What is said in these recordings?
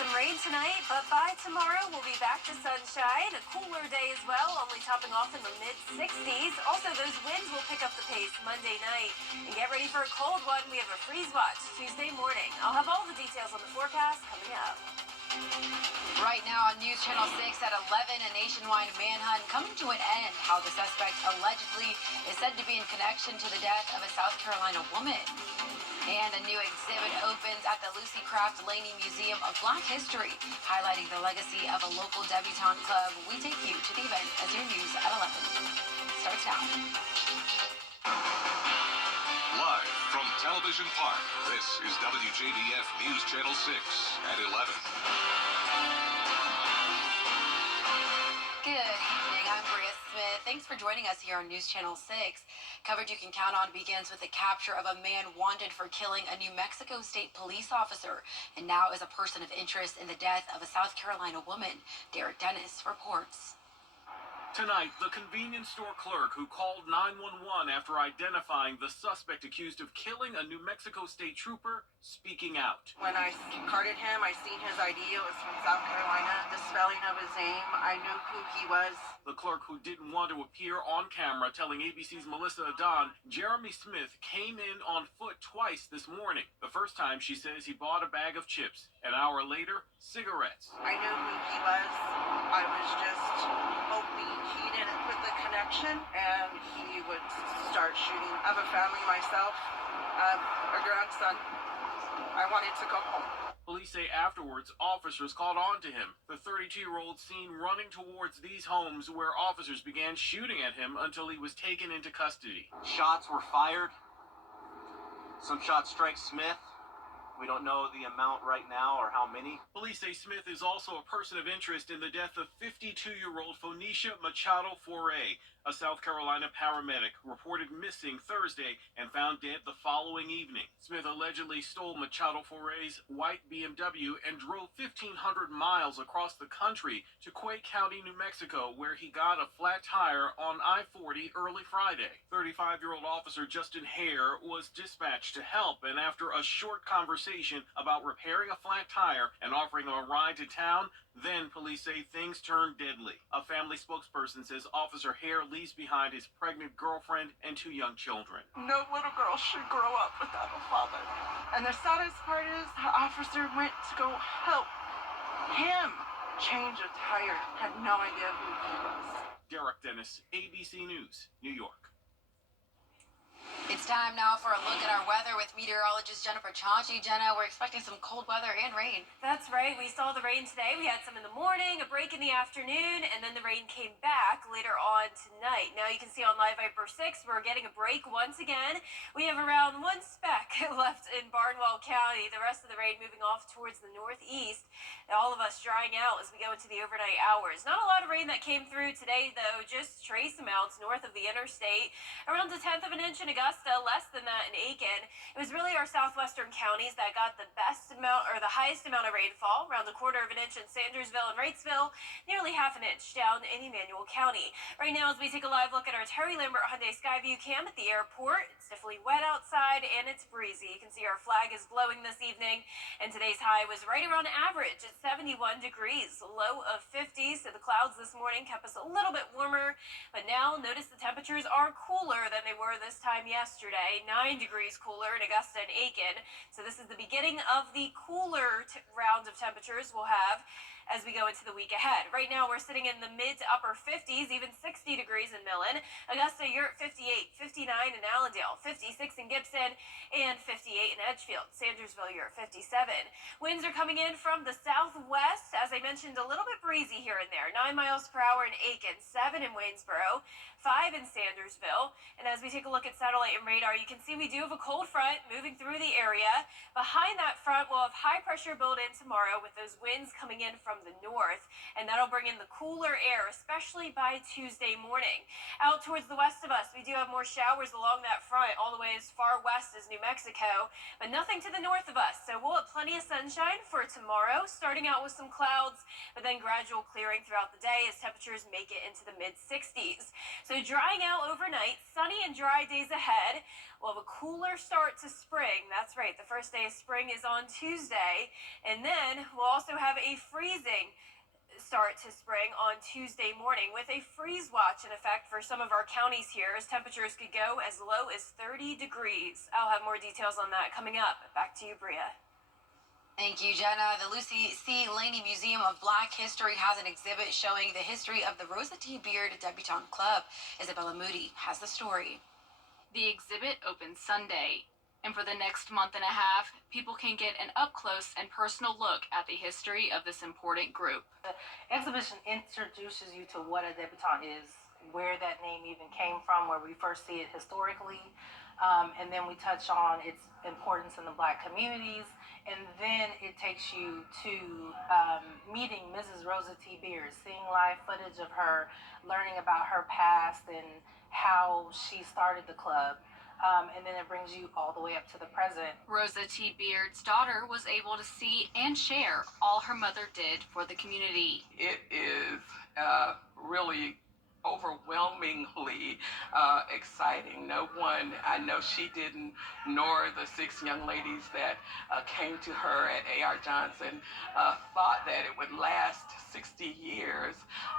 Some rain tonight, but by tomorrow we'll be back to sunshine. A cooler day as well, only topping off in the mid-60s. Also, those winds will pick up the pace Monday night. And get ready for a cold one. We have a freeze watch Tuesday morning. I'll have all the details on the forecast coming up. Right now on News Channel 6 at 11, a nationwide manhunt coming to an end. How the suspect allegedly is said to be in connection to the death of a South Carolina woman. And a new exhibit opens at the Lucy Craft Laney Museum of Black History, highlighting the legacy of a local debutante club. We take you to the event as your news at 11 starts now. Live from Television Park, this is WJBF News Channel 6 at 11. Good evening, I'm Bria Smith. Thanks for joining us here on News Channel 6. Coverage you can count on begins with the capture of a man wanted for killing a New Mexico State police officer and now is a person of interest in the death of a South Carolina woman. Derek Dennis reports. Tonight, the convenience store clerk who called 911 after identifying the suspect accused of killing a New Mexico State trooper speaking out. When I carded him, I seen his ID. It was from South Carolina. The spelling of his name, I knew who he was. The clerk, who didn't want to appear on camera, telling ABC's Melissa Adon, Jeremy Smith came in on foot twice this morning. The first time, she says, he bought a bag of chips. An hour later, cigarettes. I knew who he was. I was just hoping he didn't put the connection and he would start shooting. I have a family myself, a grandson. I wanted to go home. Police say afterwards, officers caught on to him. The 32-year-old seen running towards these homes where officers began shooting at him until he was taken into custody. Shots were fired. Some shots strike Smith. We don't know the amount right now or how many. Police say Smith is also a person of interest in the death of 52-year-old Phoenicia Machado Foray, a South Carolina paramedic, reported missing Thursday and found dead the following evening. Smith allegedly stole Machado Foray's white BMW and drove 1,500 miles across the country to Quake County, New Mexico, where he got a flat tire on I-40 early Friday. 35-year-old officer Justin Hare was dispatched to help, and after a short conversation about repairing a flat tire and offering him a ride to town, then police say things turned deadly. A family spokesperson says Officer Hare leaves behind his pregnant girlfriend and 2 young children. No little girl should grow up without a father. And the saddest part is the officer went to go help him change a tire. Had no idea who he was. Derek Dennis, ABC News, New York. It's time now for a look at our weather with meteorologist Jennifer Chachi. Jenna, we're expecting some cold weather and rain. That's right. We saw the rain today. We had some in the morning, a break in the afternoon, and then the rain came back later on tonight. Now you can see on Live Viper 6, we're getting a break once again. We have around 1 speck left in Barnwell County. The rest of the rain moving off towards the northeast. All of us drying out as we go into the overnight hours. Not a lot of rain that came through today, though. Just trace amounts north of the interstate. Around a 1/10 of an inch in Augusta, less than that in Aiken. It was really our southwestern counties that got the best amount or the highest amount of rainfall, around a 1/4 of an inch in Sandersville and Wrightsville, nearly 1/2 an inch down in Emmanuel County. Right now, as we take a live look at our Terry Lambert Hyundai Skyview cam at the airport, it's definitely wet outside and it's breezy. You can see our flag is blowing this evening, and today's high was right around average at 71 degrees, low of 50. So the clouds this morning kept us a little bit warmer, but now notice the temperatures are cooler than they were this time yesterday. 9 degrees cooler in Augusta and Aiken. So this is the beginning of the cooler round of temperatures we'll have as we go into the week ahead. Right now, we're sitting in the mid to upper 50s, even 60 degrees in Millen. Augusta, you're at 58, 59 in Allendale, 56 in Gibson, and 58 in Edgefield. Sandersville, you're at 57. Winds are coming in from the southwest. As I mentioned, a little bit breezy here and there. 9 miles per hour in Aiken, 7 in Waynesboro, 5 in Sandersville. And as we take a look at satellite and radar, you can see we do have a cold front moving through the area. Behind that front, we'll have high pressure build in tomorrow with those winds coming in from the north, and that'll bring in the cooler air, especially by Tuesday morning. Out towards the west of us, we do have more showers along that front, all the way as far west as New Mexico, but nothing to the north of us. So we'll have plenty of sunshine for tomorrow, starting out with some clouds, but then gradual clearing throughout the day as temperatures make it into the mid-60s. So drying out overnight, sunny and dry days ahead. We'll have a cooler start to spring. That's right, the first day of spring is on Tuesday. And then we'll also have a freezing start to spring on Tuesday morning with a freeze watch in effect for some of our counties here as temperatures could go as low as 30 degrees. I'll have more details on that coming up. Back to you, Bria. Thank you, Jenna. The Lucy C. Laney Museum of Black History has an exhibit showing the history of the Rosa T. Beard Debutante Club. Isabella Moody has the story. The exhibit opens Sunday, and for the next month and a half, people can get an up-close and personal look at the history of this important group. The exhibition introduces you to what a debutante is, where that name even came from, where we first see it historically, and then we touch on its importance in the Black communities, and then it takes you to meeting Mrs. Rosa T. Beard, seeing live footage of her, learning about her past and how she started the club. And then it brings you all the way up to the present. Rosa T. Beard's daughter was able to see and share all her mother did for the community. It is really overwhelmingly exciting. No one, I know she didn't, nor the 6 young ladies that came to her at A.R. Johnson thought that it would last 60 years,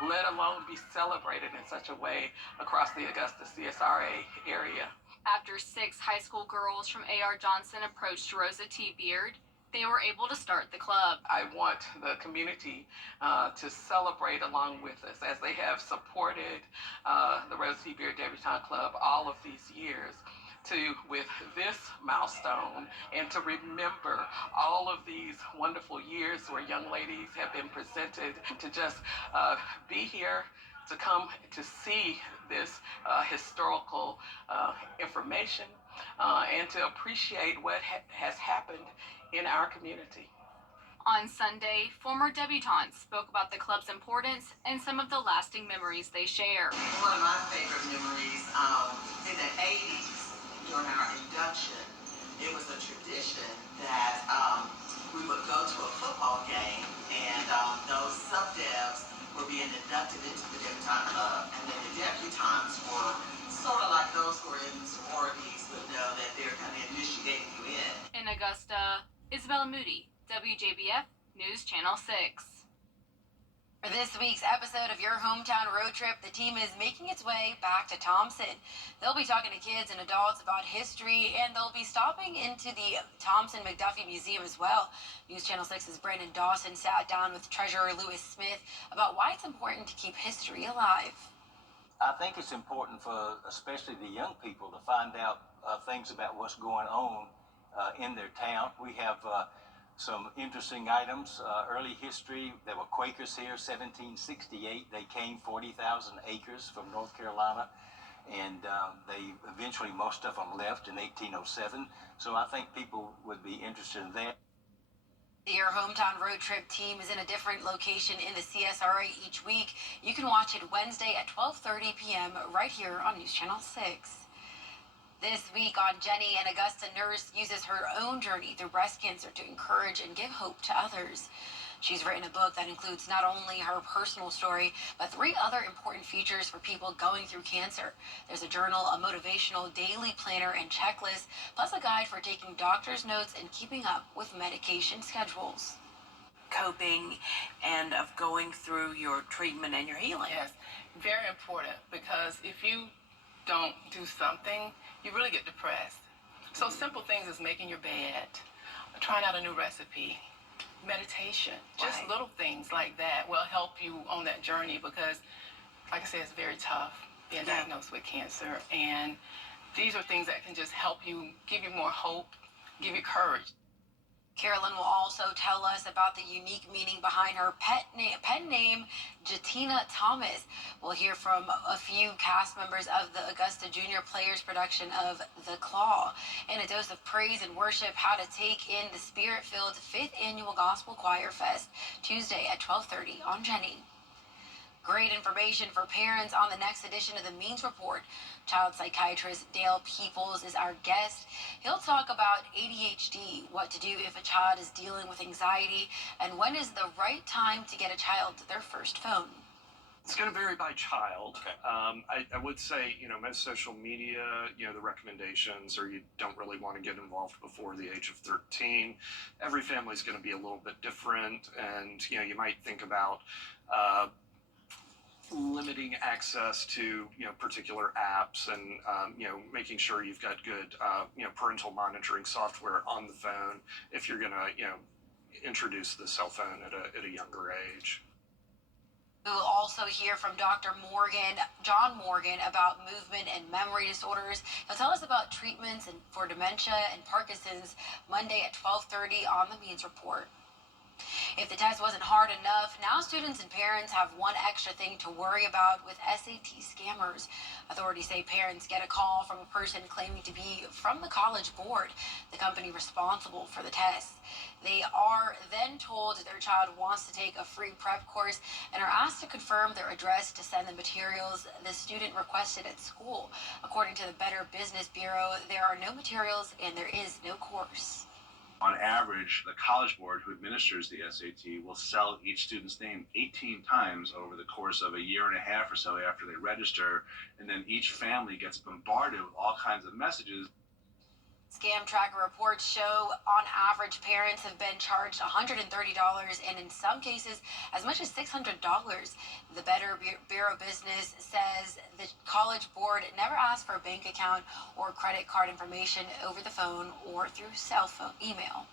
let alone be celebrated in such a way across the Augusta CSRA area. After 6 high school girls from A.R. Johnson approached Rosa T. Beard, they were able to start the club. I want the community to celebrate along with us as they have supported the Rosa T. Beard Debutante Club all of these years. With this milestone and to remember all of these wonderful years where young ladies have been presented, to just be here, to come to see this historical information and to appreciate what has happened in our community. On Sunday, former debutantes spoke about the club's importance and some of the lasting memories they share. One of my favorite memories in the 80s during our induction, it was a tradition that we would go to a football game and those sub-devs were being inducted into the debutante club, and then the debutantes were sort of like those who are in sororities would know that they're kind of initiating you in. In Augusta, Isabella Moody, WJBF News Channel 6. For this week's episode of Your Hometown Road Trip, the team is making its way back to Thompson. They'll be talking to kids and adults about history, and they'll be stopping into the Thompson McDuffie Museum as well. News Channel 6's Brandon Dawson sat down with Treasurer Lewis Smith about why it's important to keep history alive. I think it's important for especially the young people to find out things about what's going on in their town. We have some interesting items, early history. There were Quakers here, 1768. They came 40,000 acres from North Carolina, and they eventually, most of them left in 1807. So I think people would be interested in that. Your Hometown Road Trip team is in a different location in the CSRA each week. You can watch it Wednesday at 12:30 p.m. right here on News Channel 6. This week on Jenny, an Augusta nurse uses her own journey through breast cancer to encourage and give hope to others. She's written a book that includes not only her personal story, but 3 other important features for people going through cancer. There's a journal, a motivational daily planner and checklist, plus a guide for taking doctor's notes and keeping up with medication schedules. Coping and of going through your treatment and your healing. Yes, very important, because if you don't do something, you really get depressed. So simple things as making your bed, trying out a new recipe, meditation, just Right. little things like that will help you on that journey, because, like I said, it's very tough being Yeah. diagnosed with cancer. And these are things that can just help you, give you more hope, give you courage. Carolyn will also tell us about the unique meaning behind her pen name, Jatina Thomas. We'll hear from a few cast members of the Augusta Junior Players production of The Claw, and a dose of praise and worship, how to take in the spirit-filled 5th Annual Gospel Choir Fest, Tuesday at 12:30 on Jenny. Great information for parents on the next edition of the Means Report. Child psychiatrist Dale Peoples is our guest. He'll talk about ADHD, what to do if a child is dealing with anxiety, and when is the right time to get a child their first phone. It's going to vary by child. Okay. I would say, most social media, the recommendations are you don't really want to get involved before the age of 13. Every family is going to be a little bit different, and, you might think about limiting access to, particular apps and, making sure you've got good, parental monitoring software on the phone if you're going to, introduce the cell phone at a younger age. We will also hear from Dr. John Morgan, about movement and memory disorders. He'll tell us about treatments for dementia and Parkinson's Monday at 12:30 on the Means Report. If the test wasn't hard enough, now students and parents have one extra thing to worry about with SAT scammers. Authorities say parents get a call from a person claiming to be from the College Board, the company responsible for the test. They are then told their child wants to take a free prep course and are asked to confirm their address to send the materials the student requested at school. According to the Better Business Bureau, there are no materials and there is no course. On average, the College Board, who administers the SAT, will sell each student's name 18 times over the course of a year and a half or so after they register, and then each family gets bombarded with all kinds of messages. Scam tracker reports show on average parents have been charged $130 and in some cases as much as $600. The Better Bureau Business says the College Board never asked for a bank account or credit card information over the phone or through cell phone email.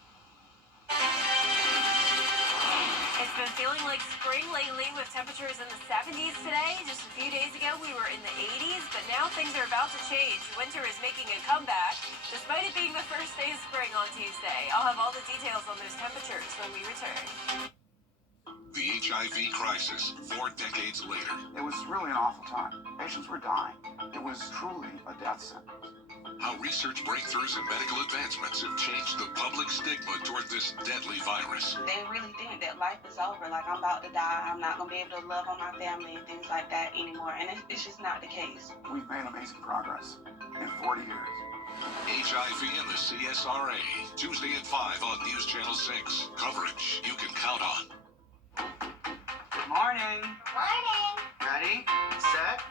It's been feeling like spring lately with temperatures in the 70s today. Just a few days ago, we were in the 80s, but now things are about to change. Winter is making a comeback, despite it being the first day of spring on Tuesday. I'll have all the details on those temperatures when we return. The HIV crisis, 4 decades later. It was really an awful time. Patients were dying. It was truly a death sentence. How research breakthroughs and medical advancements have changed the public stigma toward this deadly virus. They really think that life is over, like I'm about to die, I'm not going to be able to love on my family and things like that anymore, and it's just not the case. We've made amazing progress in 40 years. HIV and the CSRA, Tuesday at 5 on News Channel 6. Coverage you can count on. Good morning. Morning. Ready, set.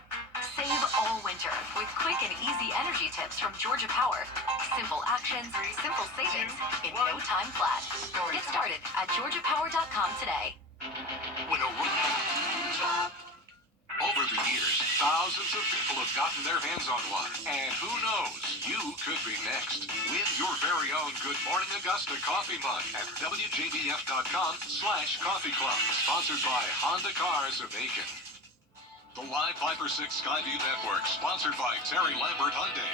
Save all winter with quick and easy energy tips from Georgia Power. Simple actions, simple savings, in no time flat. Get started at georgiapower.com today. Over the years, thousands of people have gotten their hands on one. And who knows, you could be next. Win your very own Good Morning Augusta coffee mug at WJBF.com/coffee club. Sponsored by Honda Cars of Aiken. The Live Viper 6 Skyview Network, sponsored by Terry Lambert Hyundai.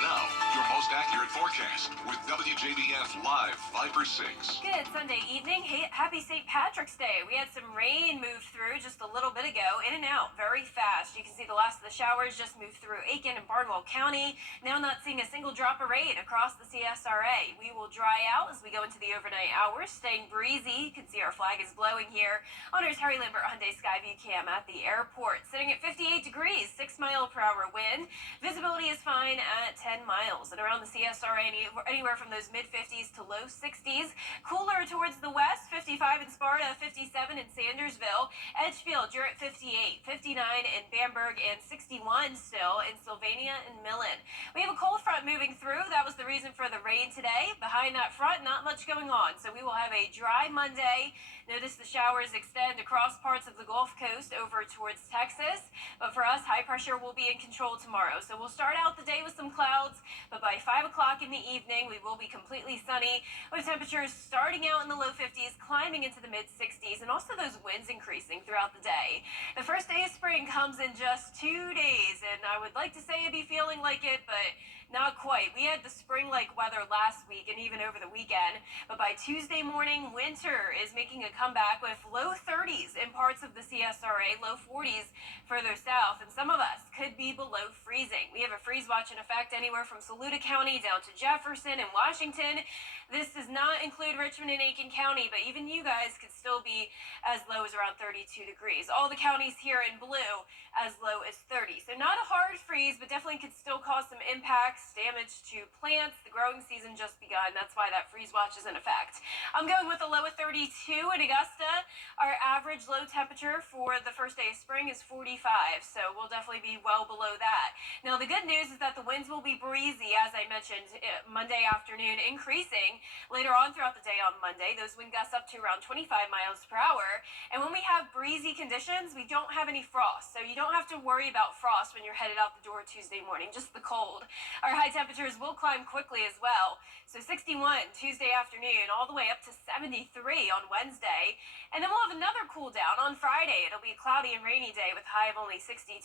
Now, your most accurate forecast with WJBF Live Viper 6. Good Sunday evening. Hey, happy St. Patrick's Day. We had some rain move through just a little bit ago, in and out very fast. You can see the last of the showers just moved through Aiken and Barnwell County. Now not seeing a single drop of rain across the CSRA. We will dry out as we go into the overnight hours, staying breezy. You can see our flag is blowing here on our Terry Lambert Hyundai Skyview cam at the airport. Sitting at 58 degrees, 6-mile-per-hour wind. Visibility is fine at 10 miles. And around the CSRA, anywhere from those mid-50s to low 60s. Cooler towards the west, 55 in Sparta, 57 in Sandersville. Edgefield, you're at 58, 59 in Bamberg, and 61 still in Sylvania and Millen. We have a cold front moving through. That was the reason for the rain today. Behind that front, not much going on. So we will have a dry Monday. Notice the showers extend across parts of the Gulf Coast over towards Texas. But for us, high pressure will be in control tomorrow. So we'll start out the day with some clouds, but by 5 o'clock in the evening, we will be completely sunny with temperatures starting out in the low 50s, climbing into the mid-60s, and also those winds increasing throughout the day. The first day of spring comes in just 2 days, and I would like to say I'd be feeling like it, but Not quite. We had the spring-like weather last week and even over the weekend, but by Tuesday morning, winter is making a comeback with low 30s in parts of the CSRA, low 40s further south, and some of us could be below freezing. We have a freeze watch in effect anywhere from Saluda County down to Jefferson and Washington. This does not include Richmond and Aiken County, but even you guys could still be as low as around 32 degrees. All the counties here in blue as low as 30. So not a hard freeze, but definitely could still cause some impacts, damage to plants. The growing season just begun. That's why that freeze watch is in effect. I'm going with a low of 32 in Augusta. Our average low temperature for the first day of spring is 45, so we'll definitely be well below that. Now, the good news is that the winds will be breezy, as I mentioned, Monday afternoon, increasing later on throughout the day on Monday. Those wind gusts up to around 25 miles per hour. And when we have breezy conditions, we don't have any frost. So you don't have to worry about frost when you're headed out the door Tuesday morning, just the cold. Our high temperatures will climb quickly as well. So 61 Tuesday afternoon, all the way up to 73 on Wednesday. And then we'll have another cool down on Friday. It'll be a cloudy and rainy day with a high of only 62.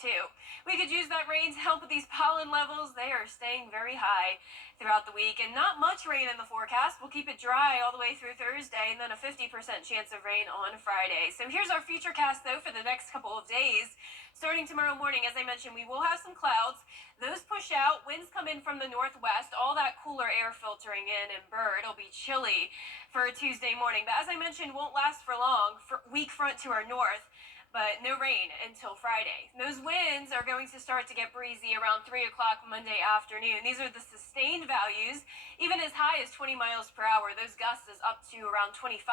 We could use that rain to help with these pollen levels. They are staying very high throughout the week, and not much rain in the forecast. We'll keep it dry all the way through Thursday, and then a 50% chance of rain on Friday. So here's our future cast, though, for the next couple of days. Starting tomorrow morning, as I mentioned, we will have some clouds. Those push out. Winds come in from the northwest. All that cooler air filtering in, and it'll be chilly for Tuesday morning. But as I mentioned, won't last for long. Weak front to our north, but no rain until Friday. Those winds are going to start to get breezy around 3 o'clock Monday afternoon. These are the sustained values, even as high as 20 miles per hour. Those gusts is up to around 25.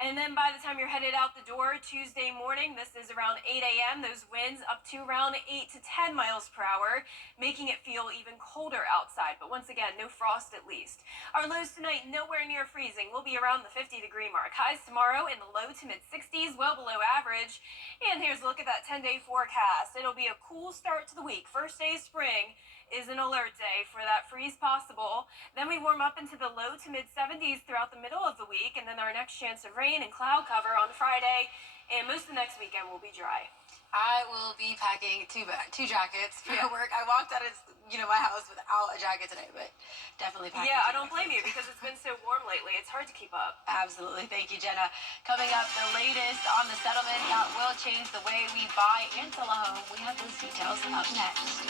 And then by the time you're headed out the door Tuesday morning, this is around 8 a.m., those winds up to around 8 to 10 miles per hour, making it feel even colder outside. But once again, no frost at least. Our lows tonight, nowhere near freezing. We'll be around the 50-degree mark. Highs tomorrow in the low to mid-60s, well below average. And here's a look at that 10-day forecast. It'll be a cool start to the week. First day of spring is an alert day for that freeze possible. Then we warm up into the low to mid-70s throughout the middle of the week, and then our next chance of rain and cloud cover on Friday, and most of the next weekend will be dry. I will be packing two jackets for work. I walked out of my house without a jacket today, but definitely packing. Yeah, I don't blame you because it's been so warm lately. It's hard to keep up. Absolutely. Thank you, Jenna. Coming up, the latest on the settlement that will change the way we buy and sell a home. We have those details up next.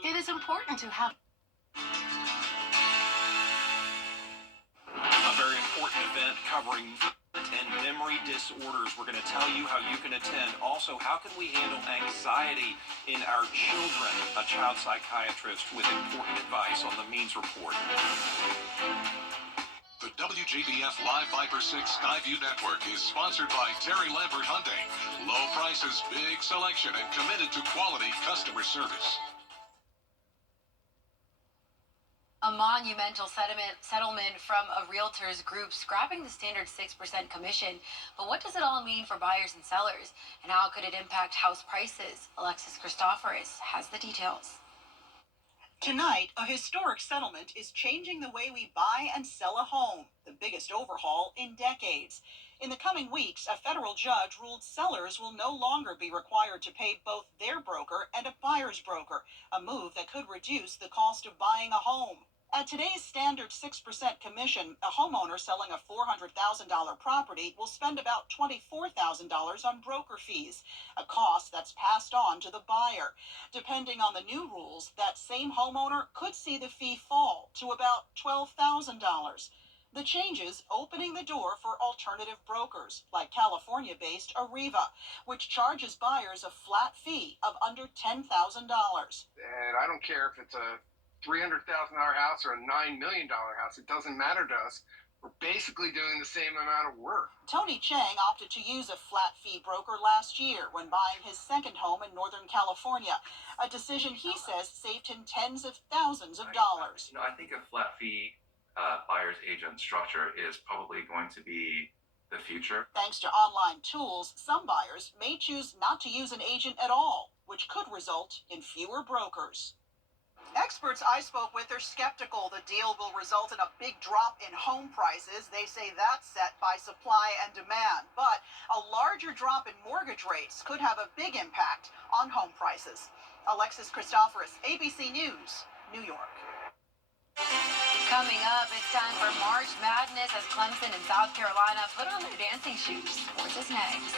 It is important to have A very important event covering and memory disorders. We're going to tell you how you can attend. Also, how can we handle anxiety in our children? A child psychiatrist with important advice on the Means Report. The WJBF Live Viper 6 Skyview Network is sponsored by Terry Lambert Hyundai. Low prices, big selection, and committed to quality customer service. A monumental settlement from a realtors group scrapping the standard 6% commission. But what does it all mean for buyers and sellers? And how could it impact house prices? Alexis Christoforous has the details. Tonight, a historic settlement is changing the way we buy and sell a home, the biggest overhaul in decades. In the coming weeks, a federal judge ruled sellers will no longer be required to pay both their broker and a buyer's broker, a move that could reduce the cost of buying a home. At today's standard 6% commission, a homeowner selling a $400,000 property will spend about $24,000 on broker fees, a cost that's passed on to the buyer. Depending on the new rules, that same homeowner could see the fee fall to about $12,000. The changes opening the door for alternative brokers, like California-based Arriva, which charges buyers a flat fee of under $10,000. And I don't care if it's a $300,000 house or a $9 million house. It doesn't matter to us. We're basically doing the same amount of work. Tony Chang opted to use a flat fee broker last year when buying his second home in Northern California, a decision he says saved him tens of thousands of dollars. I think a flat fee buyer's agent structure is probably going to be the future. Thanks to online tools, some buyers may choose not to use an agent at all, which could result in fewer brokers. Experts I spoke with are skeptical the deal will result in a big drop in home prices. They say that's set by supply and demand. But a larger drop in mortgage rates could have a big impact on home prices. Alexis Christoforous, ABC News, New York. Coming up, it's time for March Madness as Clemson and South Carolina put on their dancing shoes. Sports is next.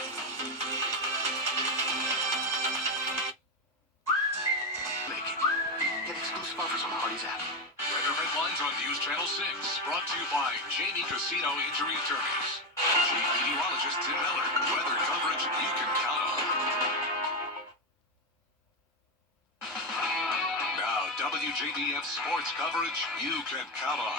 Get exclusive offers on the Hardee's app. Weather headlines on News Channel 6. Brought to you by Jamie Casino Injury Attorneys. Chief Meteorologist Tim Miller. Weather coverage you can count on. Now, WJBF sports coverage you can count on.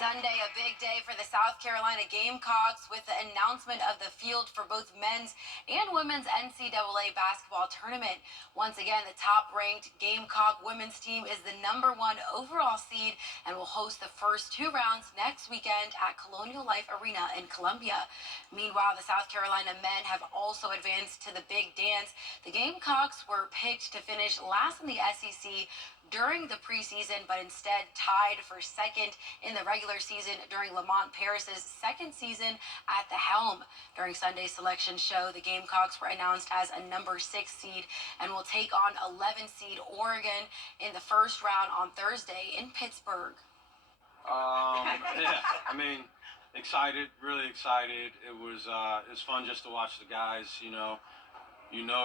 Sunday, a big day for the South Carolina Gamecocks with the announcement of the field for both men's and women's NCAA basketball tournament. Once again, the top-ranked Gamecock women's team is the #1 overall seed and will host the first 2 rounds next weekend at Colonial Life Arena in Columbia. Meanwhile, the South Carolina men have also advanced to the big dance. The Gamecocks were picked to finish last in the SEC during the preseason, but instead tied for second in the regular season during Lamont Paris's second season at the helm. During Sunday's selection show, the Gamecocks were announced as a #6 seed and will take on 11 seed Oregon in the first round on Thursday in Pittsburgh. Yeah, I mean, excited, really excited. It was fun just to watch the guys, you know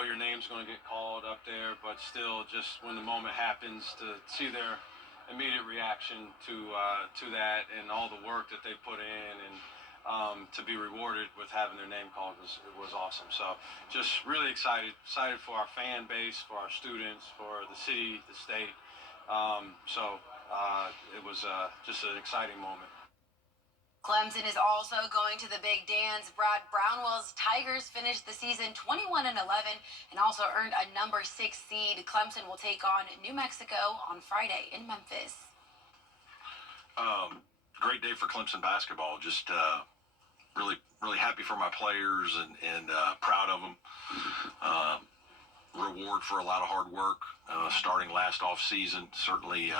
your name's going to get called up there, but still, just when the moment happens, to see their immediate reaction to that and all the work that they put in, and to be rewarded with having their name called was awesome. So just really excited for our fan base, for our students, for the city, the state. It was just an exciting moment. Clemson is also going to the big dance. Brad Brownwell's Tigers finished the season 21-11 and also earned a #6 seed. Clemson will take on New Mexico on Friday in Memphis. Great day for Clemson basketball. Just really happy for my players and proud of them. Reward for a lot of hard work starting last off season. Certainly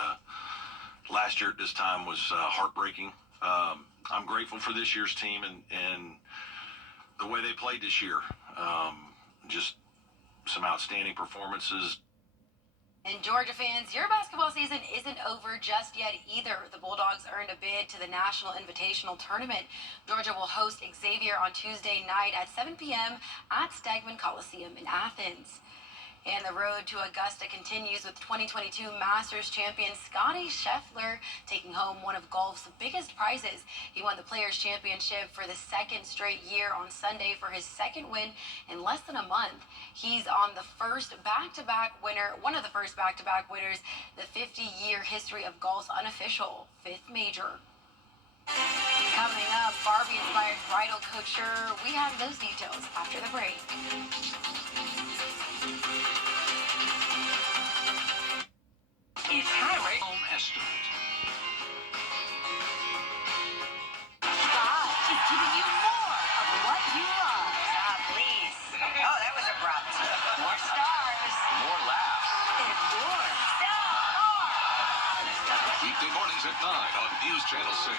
last year at this time was heartbreaking. I'm grateful for this year's team and the way they played this year. Just some outstanding performances. And Georgia fans, your basketball season isn't over just yet either. The Bulldogs earned a bid to the National Invitational Tournament. Georgia will host Xavier on Tuesday night at 7 p.m. at Stegeman Coliseum in Athens. And the road to Augusta continues with 2022 Masters champion Scottie Scheffler taking home one of golf's biggest prizes. He won the Players' Championship for the second straight year on Sunday for his second win in less than a month. He's on the first back-to-back winner, one of the first back-to-back winners, the 50-year history of golf's unofficial 5th major. Coming up, Barbie-inspired bridal couture. We have those details after the break. It's time, right? Home estimate. God is giving you more of what you love. Please. Oh, that was abrupt. More stars. More laughs. And more stars. Weekday mornings at 9 on News Channel 6.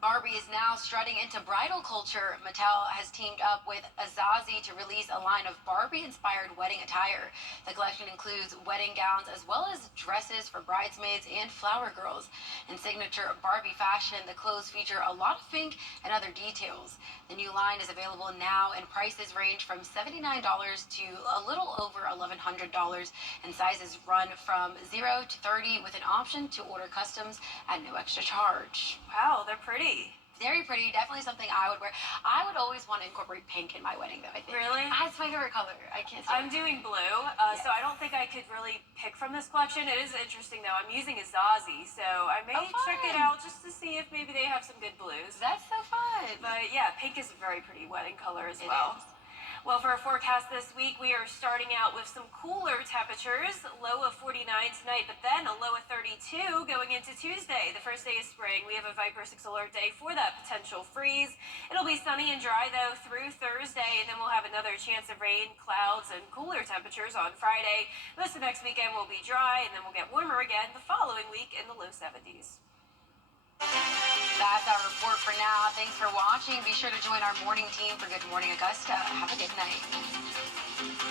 Barbie is now strutting into bridal culture. Mattel has teamed up with Azazi to release a line of Barbie-inspired wedding attire. The collection includes wedding gowns as well as dresses for bridesmaids and flower girls. In signature Barbie fashion, the clothes feature a lot of pink and other details. The new line is available now, and prices range from $79 to a little over $1,100, and sizes run from 0 to 30 with an option to order customs at no extra charge. Wow, they're pretty. Very pretty. Definitely something I would wear. I would always want to incorporate pink in my wedding, though, I think. Really? That's my favorite color. I can't say I'm doing blue, so I don't think I could really pick from this collection. It is interesting, though. I'm using Azazi, so I may check it out just to see if maybe they have some good blues. That's so fun. But yeah, pink is a very pretty wedding color as well. It is. Well, for our forecast this week, we are starting out with some cooler temperatures, low of 49 tonight, but then a low of 32 going into Tuesday, the first day of spring. We have a Viper 6 alert day for that potential freeze. It'll be sunny and dry, though, through Thursday, and then we'll have another chance of rain, clouds, and cooler temperatures on Friday. Most of next weekend will be dry, and then we'll get warmer again the following week in the low 70s. That's our report for now. Thanks for watching. Be sure to join our morning team for Good Morning Augusta. Have a good night.